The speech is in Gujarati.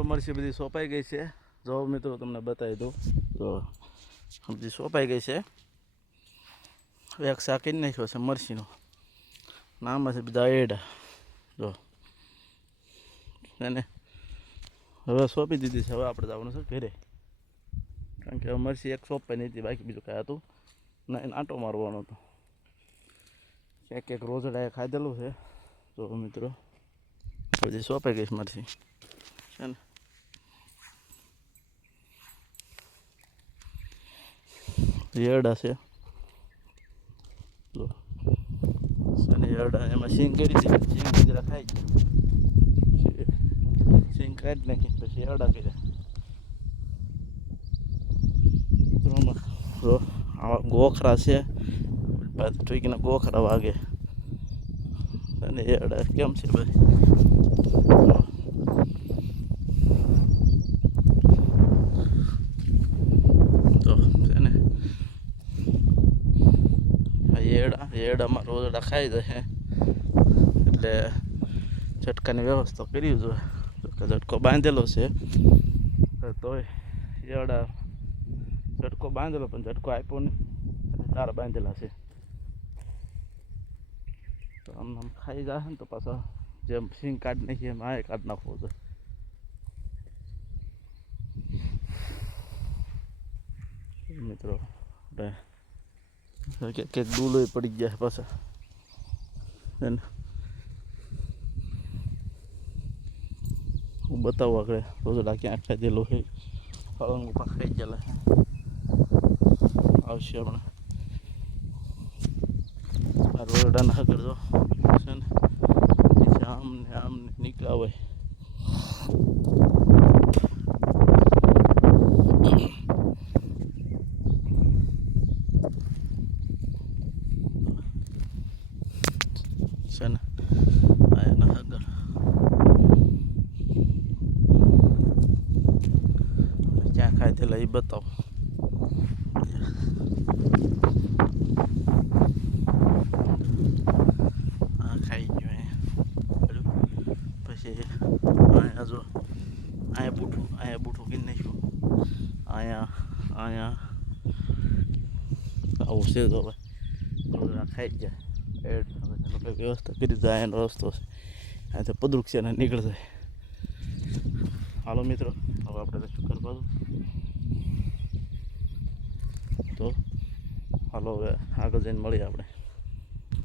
મિત્રો મરસી બધી સોંપાઈ ગઈ છે। જો મિત્રો તમને બતાવી દઉં, જો બધી સોંપાઈ ગઈ છે। એક શાકી નાખ્યો છે મરસીનો, નામ છે બધા એડા। જો એને હવે સોંપી દીધી છે। હવે આપણે જવાનું છે ઘરે, કારણ કે હવે મરસી એક સોંપાઈ નહીં હતી, બાકી બીજું કાંઈ હતું ના, એને આંટો મારવાનો હતો। એક રોજડાએ ખાધેલું છે। જો મિત્રો બધી સોંપાઈ ગઈ મરસી છે ને। એરડા છે, જો શનિ એરડા એમાં સિંગ કરી દીધી, સિંગ જરા ખાઈ જાય, સિંગ કાઢી નાખી પછી એરડા કર્યા। જો આવા ગોખરા છે, ઠીકના ગોખરા વાગે અને એરડા કેમ છે ભાઈ। તો છે ને એરડામાં રોજડા ખાઈ જશે એટલે ઝટકાની વ્યવસ્થા કરી જોઈએ। ઝટકો બાંધેલો છે તોય એરડા ઝટકો બાંધેલો, પણ ઝટકો આપ્યો નહીં, તાર બાંધેલા છે તો આમ આમ ખાઈ જશે ને તો પાછા જેમ સિંગ કાઢી નાખીએ એમ આ કાઢી નાખવો જોઈએ। મિત્રો ક્યાંક ડૂલો પડી ગયા પાછા એને હું બતાવું આગળ રોજડા ક્યાં ખાધેલો છે, ફળંગ ઉપર ખાઈ ગયેલા છે, આવશે હમણાં આ રોજડાના આગળ જો છે ને નીચે આમ ને નીકળ્યા હોય। છે ને આ એના આગળ ક્યાં ખાધેલા એ બતાવો। આ ખાઈ ગયો પછી અહીંયા જો અહીંયા બૂઠું કીને નાખ્યું, અહીંયા આવું છે તો હવે ખાઈ જાય એડ હવે વ્યવસ્થા કરી જાય, એનો રસ્તો છે અહીંથી પદરૂક છે ને નીકળી જાય। હાલો મિત્રો, હવે આપણે શું કરવાનું તો હાલો હવે આગળ જઈને મળીએ આપણે।